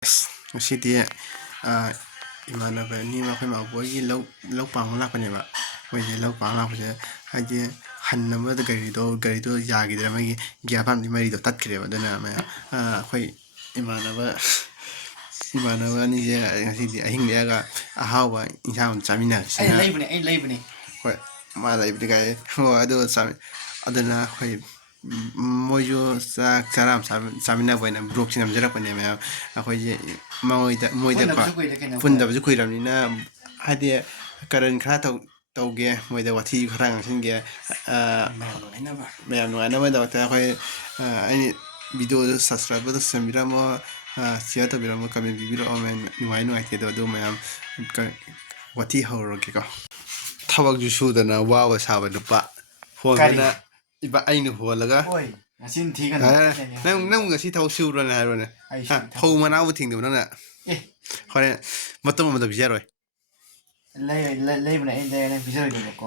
ꯉꯁꯤꯗꯤ ꯏꯃꯥꯟꯅꯕ ꯑꯅꯤ ꯑꯃ ꯑꯩꯈꯣꯏ ꯃꯥꯕꯣꯏꯒꯤ ꯂꯧ ꯄꯥꯡꯕ ꯂꯥꯛꯄꯅꯦꯕ ꯃꯣꯏꯁꯦ ꯂꯧ ꯄꯥꯡꯕ ꯂꯥꯛꯄꯁꯦ ꯍꯥꯏꯗꯤ ꯍꯟ ꯑꯃꯗ ꯒꯥꯔꯤꯗꯣ ꯌꯥꯈꯤꯗ꯭ꯔꯦ ꯃꯣꯏꯒꯤ ꯒꯤꯌꯥꯔ ꯄꯥꯝꯕꯤ ꯃꯔꯤꯗꯣ ꯇꯠꯈ꯭ꯔꯦꯕ ꯑꯗꯨꯅ ꯑꯩꯈꯣꯏ ꯏꯃꯥꯟꯅꯕ ꯑꯅꯤꯁꯦ ꯉꯁꯤꯗꯤ ꯑꯍꯤꯡ ꯂꯦꯛꯑꯒ ꯑꯍꯥꯎꯕ ꯏꯟꯁꯥꯡ ꯆꯥꯃꯤꯟꯅꯁꯤꯅ ꯑꯩ ꯂꯩꯕꯅꯦ ꯍꯣꯏ ꯃꯥ ꯂꯩꯕꯗꯤ ꯀꯥꯏ ꯍꯣꯏ ꯑꯗꯨ ꯑꯗꯨꯅ ꯑꯩꯈꯣꯏ ꯃꯣꯏꯁꯨ ꯆꯥꯛ ꯆꯔꯥ ꯆꯥꯃꯤꯟꯅꯕ ꯑꯣꯏꯅ ꯕ꯭ꯂꯣꯛꯁꯤ ꯅꯝꯖꯔꯛꯄꯅꯦ ꯃꯌꯥꯝ ꯑꯩꯈꯣꯏꯁꯦ ꯃꯣꯏꯗꯀꯣ ꯄꯨꯟꯗꯕꯁꯨ ꯀꯨꯏꯔꯕꯅꯤꯅ ꯍꯥꯏꯗꯤ ꯀꯔꯟ ꯈꯔ ꯇꯧꯒꯦ ꯃꯣꯏꯗ ꯋꯥꯊꯤ ꯈꯔ ꯉꯥꯡꯁꯤꯟꯒꯦ ꯃꯌꯥꯝ ꯅꯨꯡꯉꯥꯏꯅꯕꯒꯤꯗꯃꯛꯇ ꯑꯩꯈꯣꯏ ꯑꯩꯅ ꯚꯤꯗꯤꯑꯣꯗꯨ ꯁꯕꯁꯀ꯭ꯔꯥꯏꯕꯔꯗꯨ ꯆꯟꯕꯤꯔꯝꯃꯣ ꯁꯤꯌꯔ ꯇꯧꯕꯤꯔꯝꯃꯣ ꯀꯃꯦꯟ ꯄꯤꯕꯤꯔꯛꯑꯣ ꯅꯨꯡꯉꯥꯏꯇꯦ ꯑꯗꯨ ꯃꯌꯥꯝ ꯋꯥꯊꯤ ꯍꯧꯔꯒꯦꯀꯣ ꯊꯕꯛꯁꯨ ꯁꯨꯗꯅ ꯋꯥꯕ ꯁꯥꯕ ꯅꯨꯄꯥ ꯍꯣꯟꯕꯅ ꯑꯩꯅ ꯍꯣꯜꯂꯒ ꯅꯪ ꯉꯁꯤ ꯊꯕꯛ ꯁꯨꯔꯣꯅꯦ ꯍꯥꯏꯔꯣꯅꯦ ꯐꯧ ꯃꯅꯥꯕꯨ ꯊꯤꯡꯗꯕ ꯅꯪꯅ ꯍꯣꯔꯦꯟ ꯃꯇꯝ ꯑꯃꯗ ꯄꯤꯖꯔꯣꯏ ꯂꯩꯕꯅꯦ ꯑꯩ ꯂꯩꯔ ꯄꯤꯖꯔꯣꯏꯗꯕꯀꯣ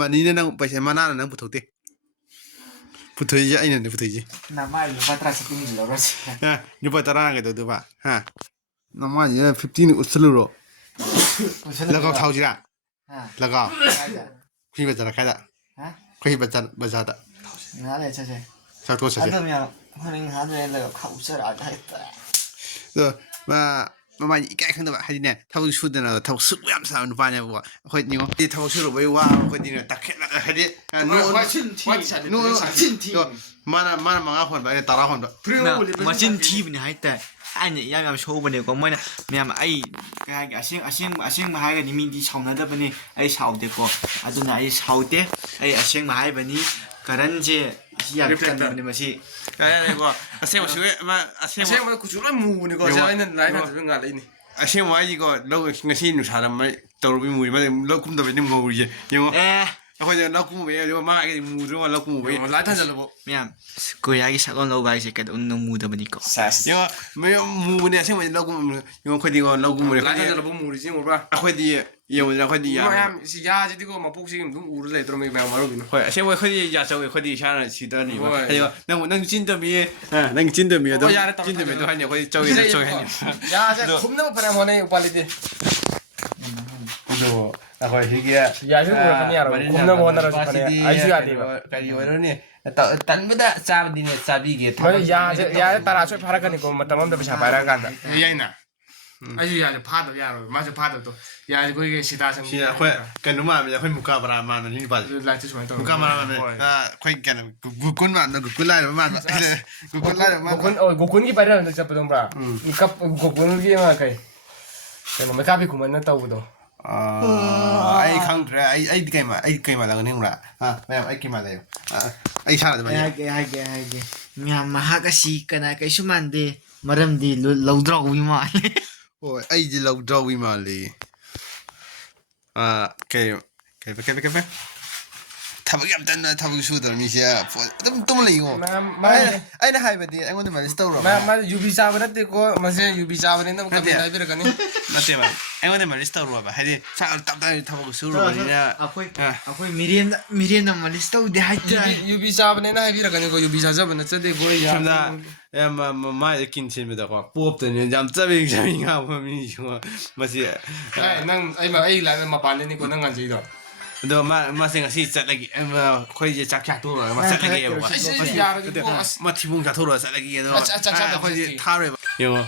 ꯃꯅꯤꯅ ꯅꯪ ꯄꯩꯁꯥ ꯃꯅꯥꯅ ꯅꯪ ꯄꯨꯊꯣꯛꯇꯦ ꯄꯨꯊꯣꯛꯏꯁꯦ ꯑꯩꯅꯅꯦ ꯄꯨꯊꯣꯛꯏꯁꯦ ꯅꯃꯥꯏ ꯂꯨꯄꯥ 10 ꯆꯠꯄꯤꯁꯤ ꯂꯧꯔꯁꯤ ꯂꯨꯄꯥ 10 ꯀꯩꯗꯧꯗꯣꯏꯕ ꯅꯃꯥꯏꯁꯤꯅ 15 ꯎꯠꯁꯜꯂꯨꯔꯣ ꯂꯒꯥꯎ ꯊꯥꯎꯁꯤꯔꯥ ꯂꯒꯥꯎ ꯑꯩꯈꯣꯏ ꯕꯖꯥꯔ ꯀꯥꯏꯗ ꯑꯩꯈꯣꯏ ꯕꯖꯥꯔꯗ ꯉꯥꯏꯍꯥꯛ ꯂꯩꯔ ꯆꯠꯁꯦ ꯆꯥꯛꯊꯣꯛ ꯆꯠꯁꯦ ꯑꯗꯨꯝ ꯌꯥꯔꯣ ꯍꯣꯔꯦꯟ ꯉꯥꯏꯍꯥꯛ ꯂꯩꯔ ꯈꯥꯎꯆꯔꯛꯑꯒ ꯍꯥꯏꯇꯥꯔꯦ ꯑꯗꯣ ꯃꯃꯥꯏꯅ ꯏꯀꯥꯏ ꯈꯪꯗꯕ ꯍꯥꯏꯗꯤꯅꯦ ꯊꯕꯛ ꯁꯨꯗꯅ ꯊꯕꯛ ꯁꯨꯕ ꯌꯥꯝ ꯁꯥꯕ ꯅꯨꯄꯥꯅꯦꯕꯀꯣ ꯑꯩꯈꯣꯏ ꯅꯤꯉꯣ ꯊꯕꯛ ꯁꯨꯔꯨꯕꯩ ꯋꯥꯕ ꯑꯩꯈꯣꯏꯗꯤꯅꯦ ꯇꯛꯈꯦꯠꯂꯒ ꯍꯥꯏꯗꯤ ꯃꯥꯅ 5 ꯍꯣꯟꯕ ꯑꯩꯅ 10 ꯍꯣꯟꯕ ꯃꯆꯤꯟ ꯊꯤꯕꯅꯤ ꯍꯥꯏꯇꯥꯔꯦ ꯑꯩꯅ ꯌꯥꯝ ꯁꯧꯕꯅꯦꯀꯣ ꯃꯣꯏꯅ ꯃꯌꯥꯝ ꯑꯩ ꯀꯩ ꯍꯥꯏꯒꯦ ꯑꯁꯦꯡꯕ ꯍꯥꯏꯔꯒꯗꯤ ꯃꯤꯗꯤ ꯁꯥꯎꯅꯗꯕꯅꯤ ꯑꯩ ꯁꯥꯎꯗꯦꯀꯣ ꯑꯗꯨꯅ ꯑꯩ ꯁꯥꯎꯗꯦ ꯑꯩ ꯑꯁꯦꯡꯕ ꯍꯥꯏꯕꯅꯤ ꯀꯔꯟꯁꯦ ꯌꯥꯝ ꯀꯟꯕꯅꯦ ꯃꯁꯤ ꯀꯣ ꯑꯁꯦꯡꯕ ꯀꯨꯆꯨ ꯂꯣꯏ ꯃꯨꯕꯅꯤꯀꯣ ꯑꯩꯅ ꯂꯥꯏꯠ ꯊꯥꯟꯗꯕꯩ ꯉꯥꯜꯂꯛꯏꯅꯤ ꯑꯁꯦꯡꯕ ꯍꯥꯏꯁꯤꯀꯣ ꯉꯁꯤ ꯅꯨꯡꯁꯥꯗ ꯇꯧꯔꯨꯕꯩ ꯃꯨꯔꯤ ꯂꯧ ꯀꯨꯝꯗꯕꯩꯅꯤ ꯉꯧꯔꯤꯁꯦ ꯌꯦꯡꯉꯣ ꯑꯩꯈꯣꯏꯗ ꯂꯧ ꯀꯨꯝꯕꯩ ꯑꯗꯨꯒ ꯃꯥꯒꯤꯗꯤ ꯃꯨꯗ꯭ꯔꯣ ꯂꯧ ꯀꯨꯝꯕꯩ ꯂꯥꯏꯠ ꯊꯥꯟꯖꯜꯂꯕꯣ ꯃꯌꯥꯝ ꯀꯣꯔꯤꯌꯥꯒꯤ ꯁꯛꯂꯣꯟ ꯂꯧꯕ ꯍꯥꯏꯁꯦ ꯀꯩꯗꯧꯅ ꯃꯨꯗꯕꯅꯤꯀꯣ ꯌꯦꯡꯉꯣ ꯃꯨꯕꯅꯦ ꯑꯁꯦꯡꯕꯗꯤ ꯂꯧ ꯀꯨꯝꯕ ꯌꯦꯡꯉꯣ ꯑꯩꯈꯣꯏꯗꯤꯀꯣ ꯂꯧ ꯀꯨꯝꯕꯔꯦ ꯂꯥꯏꯠ ꯊꯥꯟꯖꯜꯂꯕꯣ ꯃꯨꯔꯤꯁꯤ ꯌꯦꯡꯉꯨꯕ꯭ꯔꯥ ꯑꯩꯈꯣꯏꯗꯤ ꯌꯦꯡꯉꯨꯗꯅ ꯑꯩꯈꯣꯏꯗꯤ ꯃꯌꯥꯝ ꯁꯤ ꯌꯥꯁꯤꯗꯤꯀꯣ ꯃꯄꯣꯛꯁꯤ ꯑꯗꯨꯝ ꯎꯔ ꯂꯩꯇ꯭ꯔꯣ ꯃꯌꯥꯝ ꯃꯔꯨꯕꯤꯅꯣ ꯍꯣꯏ ꯑꯁꯦꯡꯕ ꯑꯩꯈꯣꯏꯗꯤ ꯌꯥꯆꯧꯋꯦ ꯑꯩꯈꯣꯗꯤ ꯏꯁꯥꯅ ꯁꯤꯗꯅꯤꯕ ꯅꯪ ꯆꯤꯟ ꯇꯝꯕꯤꯌꯦ ꯅꯪ ꯆꯤꯟ ꯇꯝꯕꯤꯌꯦ ꯑꯗꯨꯝ ꯆꯤꯟ ꯇꯝꯕꯤꯌꯦ ꯍꯥꯏꯅꯤ ꯑꯩꯈꯣꯏꯗꯤ ꯆꯧꯋꯦ ꯍꯥꯏꯅꯤ ꯌꯥꯁꯦ ꯈꯨꯝꯅꯕ ꯐꯅꯌꯥꯝ ꯍꯣꯠꯅꯩ ꯎꯄꯥꯏ ꯂꯩꯇꯦ ꯑꯗꯣ ꯑꯩꯈꯣꯏ ꯁꯤꯒꯤ ꯌꯥꯁꯤ ꯎꯔꯛꯀꯅꯤ ꯌꯥꯔꯣꯏ ꯈꯨꯝꯅꯕ ꯍꯣꯠꯅꯔꯁꯨ ꯐꯅꯌꯥꯝ ꯑꯩꯁꯨ ꯌꯥꯗꯦꯕ ꯀꯔꯤ ꯑꯣꯏꯔꯣꯅꯤ ꯇꯟꯕꯗ ꯆꯥꯕꯗꯤꯅꯦ ꯆꯥꯕꯤꯒꯦ ꯌꯥꯁꯦ 10 ꯁꯣꯏ ꯐꯥꯔꯛꯀꯅꯤꯀꯣ ꯃꯇꯝ ꯑꯃꯗ ꯄꯩꯁꯥ ꯄꯥꯏꯔꯛꯑꯀꯥꯟꯗ ꯌꯥꯏꯅ ꯑꯩꯁꯨ ꯌꯥꯁꯦ ꯐꯥꯗꯕ ꯌꯥꯔꯣꯏ ꯃꯥꯁꯨ ꯐꯥꯗꯕꯗꯣ ꯌꯥꯁꯦ ꯑꯩꯈꯣꯏꯒꯤ ꯁꯤꯇꯥꯁꯟ ꯁꯤ ꯑꯩꯈꯣꯏ ꯀꯩꯅꯣ ꯃꯥꯟꯕꯅꯦ ꯑꯩꯈꯣꯏ ꯃꯨꯀꯥ ꯕꯔꯥ ꯃꯥꯟꯕꯅꯤ ꯅꯨꯄꯥꯁꯦ ꯂꯥꯏꯠꯁꯦ ꯁꯨꯃꯥꯏꯅ ꯇꯧꯔ ꯃꯨꯀꯥ ꯕꯔꯥ ꯃꯥꯟꯕꯅꯦ ꯑꯩꯈꯣꯏ ꯀꯩꯅꯣ ꯒꯨꯀꯨꯟ ꯃꯥꯟꯕ ꯒꯨꯀꯨꯟ ꯂꯥꯏꯔꯕ ꯃꯥꯟꯕ ꯒꯨꯀꯨꯟ ꯂꯥꯏꯔꯕ ꯃꯥꯟꯕ ꯒꯣꯀꯨꯟꯒꯤ ꯄꯥꯏꯔꯛꯑꯒ ꯆꯠꯄꯗꯣ ꯈꯪꯕ꯭ꯔꯥ ꯒꯣꯀꯨꯟꯒꯤ ꯑꯃ ꯀꯩꯅꯣ ꯃꯩꯀꯥꯄꯤ ꯈꯨꯃꯟꯅ ꯇꯧꯕꯗꯣ ꯑꯩ ꯈꯪꯗ꯭ꯔꯦ ꯑꯩ ꯀꯩ ꯃꯥꯜꯂꯒꯅꯤ ꯈꯪꯕ꯭ꯔꯥ ꯃꯌꯥꯝ ꯑꯩ ꯀꯩ ꯃꯥꯜꯂꯦ ꯑꯩ ꯏꯁꯥꯅ ꯍꯥꯏꯒꯦ ꯃꯌꯥꯝ ꯃꯍꯥꯛ ꯑꯁꯤ ꯀꯩꯁꯨ ꯃꯥꯟꯗꯦ ꯃꯔꯝꯗꯤ ꯂꯧꯗ꯭ꯔꯥꯎꯕꯤ ꯃꯥꯜꯂꯦ ꯍꯣꯏ ꯑꯩꯗꯤ ꯂꯧꯗ꯭ꯔꯥꯎꯕꯤ ꯃꯥꯜꯂꯤ ꯀꯩ ꯊꯕꯛ ꯌꯥꯝ ꯇꯟꯅ ꯊꯕꯛ ꯁꯨꯗꯕ ꯃꯤꯁꯦ ꯑꯗꯨꯝ ꯇꯨꯝꯃ ꯂꯩꯉꯣ ꯑꯩꯅ ꯍꯥꯏꯕꯗꯤ ꯑꯩꯉꯣꯟꯗ ꯃꯥꯂꯤꯁ ꯇꯧꯔꯕ ꯌꯨꯕꯤ ꯆꯥꯕ ꯅꯠꯇꯦꯀꯣ ꯃꯁꯦ ꯌꯨꯕꯤ ꯆꯥꯕꯅꯤꯅ ꯑꯃꯨꯛ ꯀꯃꯦꯟ ꯍꯥꯏꯕꯤꯔꯛꯀꯅꯤ ꯅꯠꯇꯦꯕ ꯑꯩꯉꯣꯟꯗ ꯃꯥꯂꯤꯁ ꯇꯧꯔꯕ ꯍꯥꯏꯗꯤ ꯇꯞ ꯊꯕꯛ ꯁꯨꯔꯨꯕꯅꯤꯅ ꯑꯩꯈꯣꯏ ꯃꯤꯔꯦꯟꯗ ꯃꯥꯂꯤꯁ ꯇꯧꯗꯦ ꯍꯥꯏꯇꯥꯔꯦ ꯌꯨꯕꯤ ꯆꯥꯕꯅꯦꯅ ꯍꯥꯏꯕꯤꯔꯛꯀꯅꯤꯀꯣ ꯌꯨꯕꯤ ꯆꯥꯖꯕ ꯅꯠꯆꯗꯦꯀꯣ ꯁꯣꯝꯗ ꯃꯥꯏꯗ ꯀꯤꯟ ꯁꯤꯟꯕꯗꯀꯣ ꯄꯣꯞꯇꯅꯤ ꯌꯥꯝ ꯆꯕꯦꯡ ꯉꯥꯡꯕ ꯃꯤꯁꯨ ꯃꯁꯤ ꯅꯪ ꯑꯩ ꯂꯥꯏꯅ ꯃꯄꯥꯟꯗꯅꯤꯀꯣ ꯅꯪ ꯉꯥꯟꯖꯩꯗꯣ ꯑꯗꯣ ꯃꯥꯁꯦ ꯉꯁꯤ ꯆꯠꯂꯒ ꯑꯩꯈꯣꯏꯁꯦ ꯆꯥꯛ ꯆꯥꯊꯣꯛꯎꯔꯒ ꯃꯥ ꯆꯠꯂꯒꯦꯕꯀꯣ ꯃꯥ ꯊꯤꯕꯣꯡ ꯆꯥꯊꯣꯛꯎꯔꯒ ꯆꯠꯂꯒꯦ ꯑꯗꯣ ꯑꯩꯈꯣꯏꯁꯦ ꯊꯥꯔꯣꯏꯕ ꯌꯦꯡꯉꯣ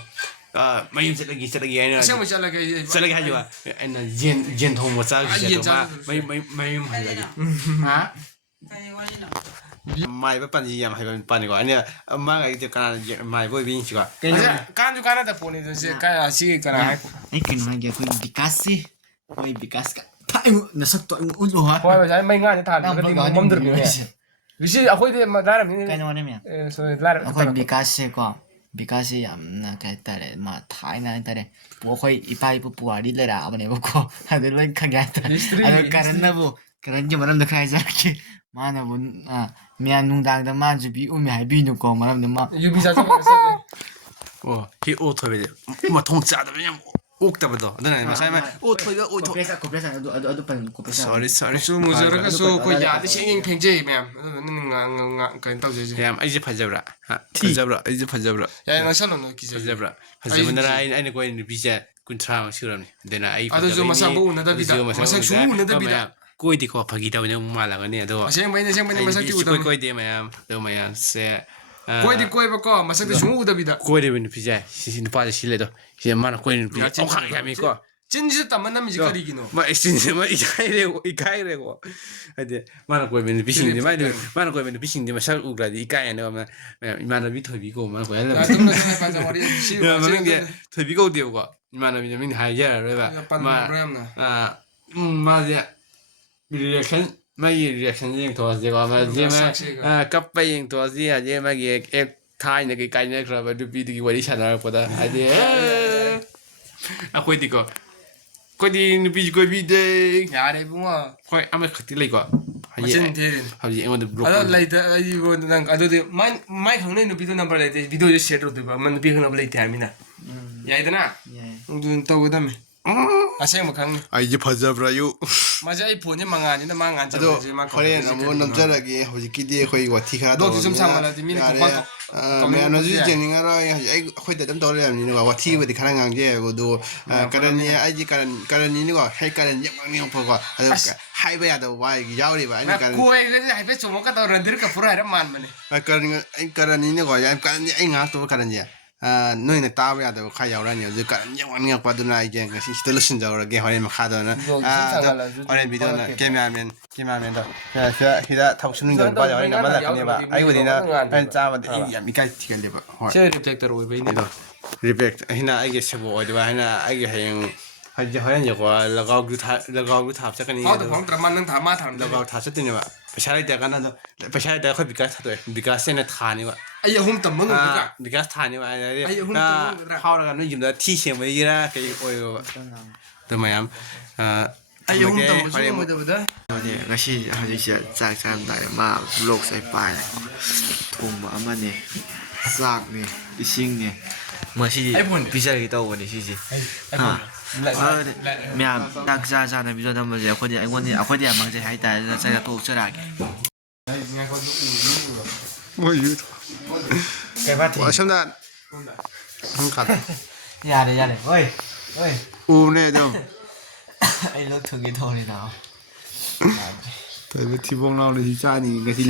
ꯃꯌꯨꯝ ꯆꯠꯂꯒꯦ ꯍꯥꯏꯅ ꯆꯠꯂꯒꯦ ꯍꯥꯏꯖꯕ ꯑꯩꯅ ꯌꯦꯟ ꯊꯣꯡꯕ ꯆꯥꯈꯤꯁꯦ ꯃꯌꯨꯝ ꯍꯜꯂꯒꯦ ꯃꯥꯏꯕ ꯄꯥꯟꯖꯤ ꯌꯥꯝ ꯍꯩꯕ ꯅꯨꯄꯥꯅꯤꯀꯣ ꯑꯩꯅ ꯃꯥꯒ ꯀꯅꯥꯅ ꯃꯥꯏꯕ ꯑꯣꯏꯕꯤꯁꯤꯀꯣ ꯀꯥꯟꯁꯨ ꯀꯥꯟꯅꯗ ꯄꯣꯠꯅꯤꯗ ꯁꯤ ꯀꯅꯥ ꯍꯥꯏ ꯑꯩ ꯀꯩꯅꯣ ꯍꯥꯏꯒꯦ ꯑꯩꯈꯣꯏ ꯕꯤꯀꯥꯁꯁꯤ ꯃꯣꯏ ꯕꯤꯀꯥꯁꯀ ꯅꯁꯛꯇꯣ ꯎꯠꯂꯨ ꯍꯣꯏ ꯉꯁꯥꯏ ꯃꯩ ꯉꯥꯅꯤ ꯊꯥꯟꯗ꯭ꯔꯒꯗꯤ ꯃꯝꯗ꯭ꯔꯕꯅꯤꯅꯦ ꯉꯁꯤ ꯑꯩꯈꯣꯏꯗꯤ ꯂꯥꯏꯔꯕꯅꯤꯅ ꯀꯩꯅꯣꯅꯦ ꯃꯌꯥꯝ ꯑꯩꯈꯣꯏ ꯕꯤꯀꯥꯁꯁꯦ ꯌꯥꯝꯅ ꯀꯩ ꯍꯥꯏꯇꯥꯔꯦ ꯃꯥ ꯊꯥꯏꯅ ꯍꯥꯏꯇꯥꯔꯦ ꯑꯩꯈꯣꯏ ꯏꯄꯥ ꯏꯄꯨ ꯄꯨꯋꯥꯔꯤ ꯂꯩꯔꯛꯑꯕꯅꯦꯕꯀꯣ ꯑꯗꯨ ꯂꯣꯏ ꯈꯪꯒꯦ ꯍꯥꯏꯇꯥꯔꯦ ꯑꯗꯣ ꯀꯔꯟꯒꯤ ꯃꯔꯝꯗ ꯈꯔ ꯍꯥꯏꯖꯔꯛꯀꯦ ꯃꯥꯅꯕꯨ ꯃꯌꯥꯝ ꯅꯨꯡꯗꯥꯡꯗ ꯃꯥ ꯌꯨꯕꯤ ꯎꯝꯃꯦ ꯍꯥꯏꯕꯤꯅꯨꯀꯣ ꯃꯔꯝꯗꯤ ꯃꯥ ꯌꯨꯕꯤ ꯆꯥꯖꯕ ꯑꯣ ꯍꯤ ꯑꯣ ꯊꯣꯏꯕꯁꯦ ꯃꯊꯣꯡ ꯆꯥꯗꯕ ꯌꯥꯝ ꯑꯣꯛꯇꯕꯗꯣ ꯑꯗꯨꯅ ꯉꯁꯥꯏ ꯃꯥ ꯑꯣ ꯊꯣꯏꯕ ꯑꯣ ꯊꯣꯏ ꯀꯣꯄ꯭ꯔꯦꯁ ꯑꯗꯨ ꯄꯟ ꯀꯣꯄ꯭ꯔꯦꯁ ꯁꯣꯔꯤ ꯁꯨ ꯃꯨꯖꯔꯒꯁꯨ ꯑꯩꯈꯣꯏ ꯌꯥꯗꯤ ꯁꯦꯡ ꯊꯦꯡꯖꯩ ꯃꯌꯥꯝ ꯑꯗꯨꯅ ꯀꯩꯅꯣ ꯇꯧꯖꯩꯁꯦ ꯌꯥꯝ ꯑꯩꯁꯦ ꯐꯖꯕ꯭ꯔꯥ ꯐꯖꯕ꯭ꯔꯥ ꯑꯩꯁꯦ ꯐꯖꯕ꯭ꯔꯥ ꯌꯥꯏ ꯉꯁꯜꯂꯣꯅ ꯀꯤꯖꯩ ꯐꯖꯕ꯭ꯔꯥ ꯐꯖꯕꯅꯔ ꯑꯩꯅ ꯀꯣꯏ ꯅꯨꯄꯤꯁꯦ 30ꯃꯨꯛ ꯁꯨꯔꯕꯅꯤ ꯑꯗꯨꯅ ꯑꯩ ꯑꯗꯨꯁꯨ ꯐꯖꯕꯩꯅꯤ ꯃꯁꯛ ꯎꯅꯗꯕꯤꯗ ꯑꯗꯨꯁꯨ ꯃꯁꯛ ꯁꯨꯡꯎ ꯎꯅꯗꯕꯤꯗ ꯃꯌꯥꯝ ꯀꯣꯏꯗꯦꯀꯣ ꯐꯥꯒꯤ ꯇꯧꯕꯅꯦ ꯑꯃꯨꯛ ꯃꯥꯜꯂꯒꯅꯤ ꯑꯗꯣ ꯑꯁꯦꯡꯕꯩꯅꯤ ꯑꯩ ꯃꯁꯛꯇꯤ ꯅꯨꯄꯤ ꯁꯨꯀꯣꯏ ꯎꯗꯕꯅꯤ ꯀꯣꯏꯗꯦ ꯃꯌꯥꯝ ꯑꯗꯣ ꯃꯌꯥꯝꯁꯦ ꯀꯣꯏꯗꯤ ꯀꯣꯏꯕꯀꯣ ꯃꯁꯛꯇꯤ ꯁꯨꯡꯎ ꯎꯗꯕꯤꯗ ꯀꯣꯏꯔꯤꯕ ꯅꯨꯄꯤꯁꯦ ꯁꯤ ꯅꯨꯄꯥꯁꯦ ꯁꯤ ꯂꯩꯗꯣ ꯁꯤ ꯃꯥꯅ ꯀꯣꯏꯔꯤꯕ ꯅꯨꯄꯤꯁꯦ ꯑꯣꯈꯥꯛ ꯌꯥꯝꯃꯤꯀꯣ ꯆꯤꯟꯁꯤꯗ ꯇꯝꯃ ꯅꯝꯃꯤꯁꯤ ꯀꯔꯤꯒꯤꯅꯣ ꯃꯥ ꯏꯁꯇꯤꯟꯁꯦ ꯃꯥ ꯏꯀꯥꯏꯔꯦꯀꯣ ꯍꯥꯏꯗꯤ ꯃꯥꯅ ꯀꯣꯏꯕ ꯅꯨꯄꯤꯁꯤꯡꯗꯤ ꯃꯥꯅ ꯀꯣꯏꯕ ꯅꯨꯄꯤꯁꯤꯡꯗꯤ ꯃꯁꯛ ꯎꯈ꯭ꯔꯗꯤ ꯏꯀꯥꯏꯅꯦꯕ ꯏꯃꯥꯟꯅꯕꯤ ꯊꯣꯏꯕꯤꯀꯣ ꯃꯥꯅ ꯃꯃꯤꯡꯁꯦ ꯊꯣꯏꯕꯤ ꯀꯧꯗꯦꯕꯀꯣ ꯏꯃꯥꯟꯅꯕꯤ ꯃꯃꯤꯡ ꯍꯥꯏꯖꯔꯔꯣꯏꯕ ꯃꯥꯁꯦ ꯔꯤꯌꯦꯛꯁꯟ ꯃꯥꯒꯤ ꯔꯤꯌꯦꯛꯁꯟ ꯌꯦꯡꯊꯣꯛꯑꯁꯤꯀꯣ ꯃꯥꯁꯦ ꯀꯞꯄ ꯌꯦꯡꯊꯣꯛꯑꯁꯤ ꯍꯥꯏꯗꯤ ꯃꯥꯒꯤ ꯊꯥꯏꯅꯒꯤ ꯀꯥꯏꯅꯈ꯭ꯔꯕ ꯅꯨꯄꯤꯗꯨꯒꯤ ꯋꯥꯔꯤ ꯁꯥꯟꯅꯔꯛꯄꯗ ꯍꯥꯏꯗꯤ ꯑꯩꯈꯣꯏꯗꯤꯀꯣ ꯑꯩꯈꯣꯏꯗꯤ ꯅꯨꯄꯤꯁꯤ ꯀꯣꯏꯕꯤꯗꯦ ꯌꯥꯔꯦ ꯏꯕꯨꯡꯉꯣ ꯍꯣꯏ ꯑꯃꯈꯛꯇꯤ ꯂꯩꯀꯣ ꯃꯆꯤꯟ ꯊꯤꯔꯤꯅꯤ ꯍꯧꯖꯤꯛ ꯑꯩꯉꯣꯟꯗ ꯕ꯭ꯂꯣꯛ ꯑꯗꯣ ꯂꯩꯇ ꯑꯩꯕꯨ ꯅꯪ ꯑꯗꯨꯗꯤ ꯃꯥꯏ ꯈꯪꯅꯩ ꯅꯨꯄꯤꯗꯣ ꯅꯝꯕꯔ ꯂꯩꯇꯦ ꯚꯤꯗꯤꯑꯣꯁꯦ ꯁꯤꯌꯔ ꯇꯧꯗꯣꯏꯕ ꯑꯃ ꯅꯨꯄꯤ ꯈꯪꯅꯕ ꯂꯩꯇꯦ ꯍꯥꯏꯕꯅꯤꯅ ꯌꯥꯏꯗꯅ ꯑꯗꯨ ꯇꯧꯒꯗꯝꯃꯤ ꯑꯁꯦꯡꯕ ꯈꯪꯅꯤ ꯑꯩꯁꯦ ꯐꯖꯕ꯭ꯔꯥ ꯌꯨ ꯃꯁꯤ ꯑꯩ ꯐꯣꯟꯁꯦ ꯃꯉꯥꯟꯁꯤꯅ ꯃꯥ ꯑꯗꯣ ꯉꯥꯟꯖꯕꯁꯦ ꯃꯥ ꯍꯣꯔꯦꯟ ꯑꯃꯨꯛ ꯅꯝꯖꯔꯒꯦ ꯍꯧꯖꯤꯛꯀꯤꯗꯤ ꯑꯩꯈꯣꯏ ꯋꯥꯊꯤ ꯈꯔ ꯕ꯭ꯂꯣꯛꯁꯦ ꯁꯨꯝ ꯇꯧꯔꯕꯅꯤꯅ ꯁꯥꯡꯃꯜꯂꯗꯤ ꯃꯤꯅ ꯌꯥꯔꯦ ꯀꯃꯦꯟꯠ ꯃꯌꯥꯝꯅꯁꯨ ꯌꯥꯏ ꯌꯦꯡꯅꯤꯡꯉꯔꯣꯏ ꯍꯧꯖꯤꯛ ꯑꯩꯈꯣꯏꯗ ꯑꯗꯨꯝ ꯇꯧꯔ ꯂꯩꯔꯕꯅꯤꯅꯀꯣ ꯋꯥꯊꯤꯕꯨꯗꯤ ꯈꯔ ꯉꯥꯡꯖꯩꯕ ꯑꯗꯣ ꯀꯔꯟꯅꯤ ꯑꯩꯗꯤ ꯀꯔꯟꯅꯤꯅꯤꯀꯣ ꯍꯦꯛ ꯀꯔꯟ ꯌꯦꯛꯄꯀꯣ ꯑꯗꯣ ꯍꯥꯏꯕ ꯌꯥꯗꯕ ꯋꯥ ꯌꯥꯎꯔꯤꯕ ꯑꯩꯅ ꯀꯔꯟ ꯀꯣꯏꯒꯗꯤ ꯍꯥꯏꯐꯦꯠ ꯆꯣꯡꯉꯛꯀ ꯇꯧ ꯔꯟꯙꯤꯔ ꯀꯄꯨꯔ ꯍꯥꯏꯔ ꯃꯥꯟꯕꯅꯦ ꯑꯩ ꯀꯔꯟꯅꯤꯅꯀꯣ ꯀꯔꯟꯁꯦ ꯑꯩ ꯉꯥꯛꯇꯕ ꯀꯔꯟꯁꯦ ꯅꯣꯏꯅ ꯇꯥꯕ ꯌꯥꯗꯕ ꯈꯔ ꯌꯥꯎꯔꯛꯑꯅꯤ ꯍꯧꯖꯤꯛ ꯀꯔꯟ ꯌꯦꯡꯉꯛꯄ ꯑꯗꯨꯅ ꯑꯩꯁꯦ ꯉꯁꯤ ꯁꯤꯗ ꯂꯣꯏꯁꯤꯟꯖꯧꯔꯒꯦ ꯍꯣꯔꯦꯟ ꯃꯈꯥꯗꯅ ꯍꯣꯔꯦꯟ ꯚꯤꯗꯤꯑꯣꯅ ꯀꯦꯃꯦꯔꯥꯃꯦꯟꯗꯣ ꯁꯤꯗ ꯊꯕꯛ ꯁꯨꯅꯤꯡꯗꯕ ꯅꯨꯄꯥꯁꯦ ꯍꯣꯔꯦꯟ ꯅꯝꯍꯜꯂꯛꯀꯅꯦꯕ ꯑꯩꯕꯨꯗꯤ ꯑꯩꯅ ꯆꯥꯕꯗꯤ ꯑꯩ ꯌꯥꯝ ꯏꯀꯥꯏ ꯊꯤꯒꯜꯂꯦꯕ ꯍꯣꯏ ꯁꯤ ꯔꯤꯐ꯭ꯂꯦꯛꯇꯔ ꯑꯣꯏꯕꯩꯅꯦ ꯑꯗꯣ ꯔꯤꯄꯦꯛ ꯑꯩꯅ ꯑꯩꯒꯤ ꯁꯦꯕꯣ ꯑꯣꯏꯗꯕ ꯍꯥꯏꯅ ꯑꯩꯒꯤ ꯍꯌꯦꯡ ꯍꯣꯔꯦꯟꯁꯦꯀꯣ ꯂꯒꯥꯎꯗꯨ ꯊꯥꯕ ꯆꯠꯀꯅꯤ ꯐꯥꯎꯗ ꯑꯗꯨꯒ ꯐꯥꯎꯗ꯭ꯔ ꯃꯥ ꯅꯪ ꯃꯥ ꯊꯥꯔꯝꯗꯣꯏꯅꯦ ꯂꯒꯥꯎ ꯊꯥ ꯆꯠꯇꯣꯏꯅꯦꯕ ꯄꯩꯁꯥ ꯂꯩꯇ꯭ꯔꯀꯥꯟꯗ ꯑꯗꯣ ꯄꯩꯁꯥ ꯂꯩꯇ꯭ꯔꯒ ꯑꯩꯈꯣꯏ ꯕꯤꯀꯥꯁ ꯊꯥꯗꯣꯛꯑꯦ ꯕꯤꯀꯥꯁꯇꯩꯅ ꯊꯥꯅꯦꯕ ꯑꯩ ꯑꯍꯨꯝ ꯇꯝꯕ ꯉꯝꯒꯗ꯭ꯔꯥ ꯕꯤꯀꯥꯁ ꯊꯥꯅꯦꯕ ꯑꯩ ꯑꯗꯩꯗꯤ ꯑꯍꯨꯝ ꯇꯝꯕ ꯉꯝꯒꯗ꯭ꯔꯥ ꯐꯥꯎꯔꯒ ꯅꯣꯏ ꯌꯨꯝꯗ ꯊꯤ ꯁꯦꯡꯕꯒꯤꯔꯥ ꯀꯩ ꯑꯣꯏꯕ ꯑꯗꯨ ꯃꯌꯥꯝ ꯑꯩ ꯑꯍꯨꯝ ꯊꯝꯃꯒꯦ ꯇꯝꯕꯁꯨ ꯍꯣꯔꯦꯟ ꯉꯝꯃꯣꯏꯗꯕꯗ ꯉꯁꯤ ꯍꯧꯖꯤꯛꯁꯦ ꯆꯥꯛ ꯆꯥꯔꯝꯗꯥꯏ ꯃꯥ ꯕ꯭ꯂꯣꯛꯁꯦ ꯑꯩ ꯄꯥꯏꯔꯦ ꯊꯣꯡꯕ ꯑꯃꯅꯦ ꯆꯥꯛꯅꯦ ꯏꯁꯤꯡꯅꯦ ꯉꯁꯤꯗꯤ ꯄꯤꯖꯔꯒꯦ ꯇꯧꯕꯅꯦ ꯁꯤꯁꯦ ꯃꯌꯥꯝ ꯆꯥꯛ ꯆꯥꯅ ꯚꯤꯗꯤꯑꯣ ꯅꯝꯕꯁꯦ ꯑꯩꯈꯣꯏꯗꯤ ꯌꯥꯝ ꯃꯥꯡꯖꯩ ꯍꯥꯏꯇꯥꯔꯦ ꯑꯗꯨꯅ ꯆꯥꯛ ꯇꯣꯛꯆꯔꯛꯑꯒꯦ ꯑꯁꯣꯝꯗ ꯌꯥꯔꯦ ꯍꯣꯏ ꯎꯕꯅꯦ ꯑꯗꯨꯝ ꯑꯩ ꯂꯧ ꯊꯨꯡꯒꯦ ꯇꯧꯔꯤꯅ ꯊꯣꯏꯕ ꯊꯤꯕꯣꯡ ꯂꯥꯎꯅ ꯁꯤ ꯆꯥꯅꯤ ꯉꯁꯤ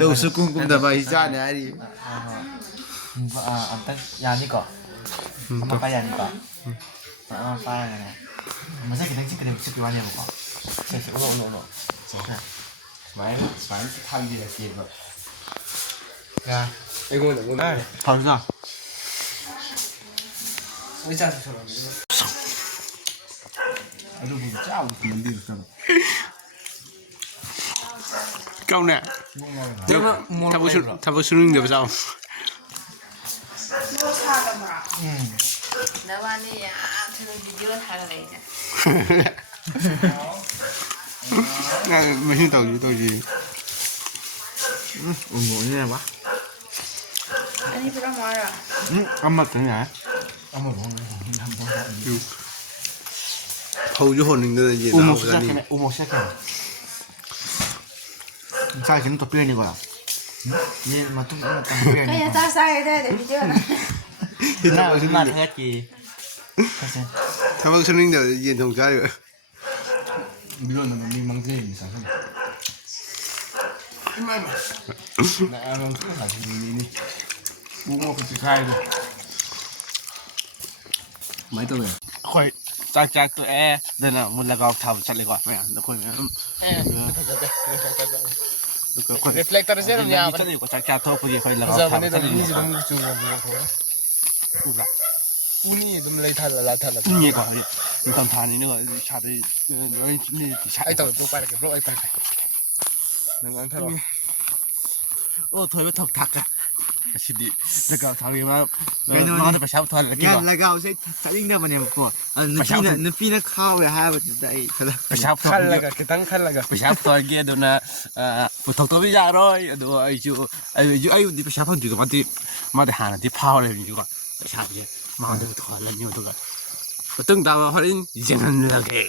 ꯂꯧꯁꯨ ꯀꯨꯝꯗꯕ ꯑꯩ ꯆꯥꯅꯤ ꯍꯥꯏꯔꯤ ꯑꯝꯇꯪ ꯌꯥꯅꯤꯀꯣ ꯑꯃ ꯄꯥꯏ ꯌꯥꯅꯤꯀꯣ ꯑꯃ ꯄꯥꯏꯔꯒꯅꯦ ꯃꯁꯛ ꯈꯤꯇꯪ ꯆꯤꯛꯄꯤ ꯋꯥꯅꯦꯕꯀꯣ ꯎꯂꯣ ꯁꯨꯃꯥꯏꯅ ꯊꯥꯡꯕꯤꯔꯛꯀꯦꯕ ꯑꯩꯉꯣꯟꯗ ꯐꯪꯁꯨ ꯑꯩ ꯆꯥꯛ ꯊꯣꯡꯉꯝꯃꯤ ꯑꯗꯨꯕꯨ ꯆꯥꯕ ꯊꯨꯝꯍꯟꯕꯤꯔꯛꯇꯕ ꯀꯧꯅꯦ ꯊꯕꯛ ꯁꯨꯅꯤꯡꯗꯕ ꯆꯥꯎ ꯅꯕꯥꯅꯤ ꯌꯥꯝ ꯊꯨꯅ ꯚꯤꯗꯤꯑꯣ ꯊꯥꯒꯠꯂꯛꯏꯅꯦ ꯃꯁꯤ ꯇꯧꯁꯤ ꯎꯪꯉꯣꯏꯅꯦꯕ ꯑꯅꯤ ꯄꯨꯔꯥ ꯃꯥꯔ ꯑꯃꯇꯪ ꯌꯥꯏ ꯐꯧꯁꯨ ꯍꯣꯟꯅꯤꯡꯗꯅ ꯌꯦꯟ ꯍꯧꯒꯅꯤ 우먹 ꯆꯥꯛ ꯈꯤꯇꯪ ꯇꯣꯠꯄꯤꯔꯅꯤꯀꯣ ꯌꯦꯟ ꯃꯇꯨꯡ ꯑꯃ 그냥 ꯇꯝꯕꯤꯔꯅꯤ 짜 돼야 돼 비디오는 나 하얗게 ꯊꯕꯛ ꯁꯨꯅꯤꯡꯗꯕ ꯌꯦꯟ ꯊꯣꯡ ꯆꯥꯔꯤꯕ 밀어넣으면 민망제입니다. 이마이마. 나랑 또 사실이니. 무궁화 같이 가야돼. 많이 떠요. 거의 짝짝 또 애. 내가 몰라가 다 잘리고 그냥 거의 리플렉터를 세는 야. 잘리고 짝짝 더 보기 거의 나가 다 자번에 잘리고. 너무 중요한 거 뭐라. 운이 좀 레이탈라. 운이가 일단 다니는 거 차를 여행 준비 차. 아이 또 빠르게 브로 아이 빠르게. 내가 안 타러. 더위 턱 닦아. 시디 내가 당이만 너한테 배샤부 할게. 야 라가오세 타링나버네고 누피나 카오에 하버다 이 배샤부 칼라가 그당 칼라가. 배샤부 할게 너나 부탁도 비자로이 너 아이주 아이주 배샤부 뒤도 마디 하나 뒤 파워를 비주가 배샤부 마음대로 더 하려니 어떡하 ꯃꯇꯨꯡ ꯇꯥꯕ ꯍꯣꯔꯦꯟ ꯌꯦꯡꯍꯜꯂꯒꯦ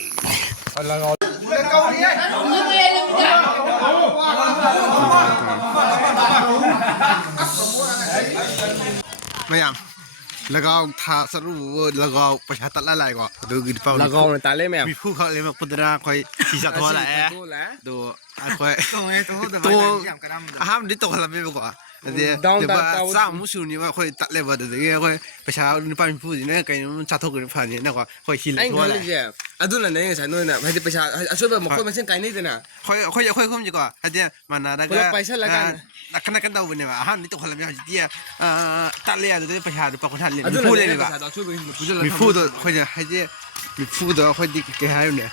ꯃꯌꯥꯝ ꯂꯒꯥꯎ ꯊꯥ ꯆꯠꯂꯨ ꯂꯒꯥꯎ ꯄꯩꯁꯥ ꯇꯠꯂ ꯂꯥꯛꯑꯦꯀꯣ ꯑꯗꯨꯒꯤ ꯂꯒꯥꯎꯅ ꯇꯥꯜꯂꯦ ꯃꯌꯥꯝ ꯃꯤꯐꯨ ꯈꯛ ꯂꯦꯝꯃꯛꯄꯗꯨꯅ ꯑꯩꯈꯣꯏ ꯐꯤ ꯆꯥꯊꯣꯛꯑ ꯂꯥꯛꯑꯦ ꯑꯗꯣ ꯑꯩꯈꯣꯏ ꯑꯍꯥꯟꯕꯗꯤ ꯇꯧꯍꯜꯂꯝꯃꯦꯕꯀꯣ ꯑꯗꯨꯗꯤ ꯂꯨꯄꯥ ꯆꯥꯝꯃꯨꯛ ꯁꯨꯅꯦꯕ ꯑꯩꯈꯣꯏ ꯇꯠꯂꯦꯕ ꯑꯗꯨꯗꯒꯤ ꯑꯩꯈꯣꯏ ꯄꯩꯁꯥ ꯂꯨꯄꯥ ꯅꯤꯐꯨꯁꯤꯅ ꯀꯩꯅꯣꯝ ꯆꯥꯊꯣꯛꯈ꯭ꯔꯗꯤ ꯐꯅꯤꯅꯀꯣ ꯑꯩꯈꯣꯏ ꯍꯤꯜ ꯑꯩꯅ ꯈꯜꯂꯤꯁꯦ ꯑꯗꯨꯅꯅꯦ ꯉꯁꯥꯏ ꯅꯣꯏꯅ ꯍꯥꯏꯗꯤ ꯄꯩꯁꯥ ꯑꯁꯣꯏꯕ ꯃꯈꯣꯏ ꯃꯁꯦꯟ ꯀꯥꯏꯅꯩꯗꯅ ꯑꯩꯈꯣꯏ ꯑꯍꯨꯝꯁꯤꯀꯣ ꯍꯥꯏꯗꯤ ꯃꯥꯟꯅꯔꯒ ꯄꯨꯂꯞ ꯄꯥꯏꯁꯜꯂꯀꯥꯟꯗ ꯅꯥꯀꯟ ꯅꯥꯀꯟ ꯇꯧꯕꯅꯦꯕ ꯑꯍꯥꯟꯕꯗꯤ ꯇꯧꯍꯜꯂꯝꯃꯦ ꯍꯧꯖꯤꯛꯇꯤ ꯇꯠꯂꯦ ꯑꯗꯨꯗꯩ ꯄꯩꯁꯥ ꯂꯨꯄꯥ ꯀꯨꯟꯊ꯭ꯔꯥ ꯅꯤꯐꯨ ꯑꯗꯨꯅꯅꯦ ꯂꯩꯔꯦꯕ ꯄꯩꯁꯥꯗꯣ ꯑꯁꯣꯏꯕ ꯄꯨꯖꯜꯂ ꯅꯤꯐꯨꯗꯣ ꯑꯩꯈꯣꯏꯅ ꯍꯥꯏꯗꯤ ꯅꯤꯐꯨꯗꯣ ꯑꯩꯈꯣꯏꯗꯤ ꯀꯩ ꯍꯥꯏꯔꯨꯅꯦ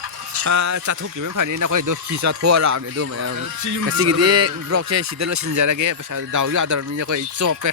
ꯆꯥꯊꯣꯛꯈꯤꯕ ꯐꯅꯤꯅ ꯑꯩꯈꯣꯏꯗꯣ ꯐꯤ ꯆꯥꯊꯣꯛꯑ ꯂꯥꯛꯑꯕꯅꯦ ꯑꯗꯨ ꯃꯌꯥꯝ ꯉꯁꯤꯒꯤꯗꯤ ꯕ꯭ꯂꯣꯛꯁꯦ ꯁꯤꯗ ꯂꯣꯏꯁꯤꯟꯖꯔꯒꯦ ꯄꯩꯁꯥ ꯗꯥꯎ ꯌꯥꯗ꯭ꯔꯕꯅꯤꯅ ꯑꯩꯈꯣꯏ ꯆꯣꯞꯄꯦ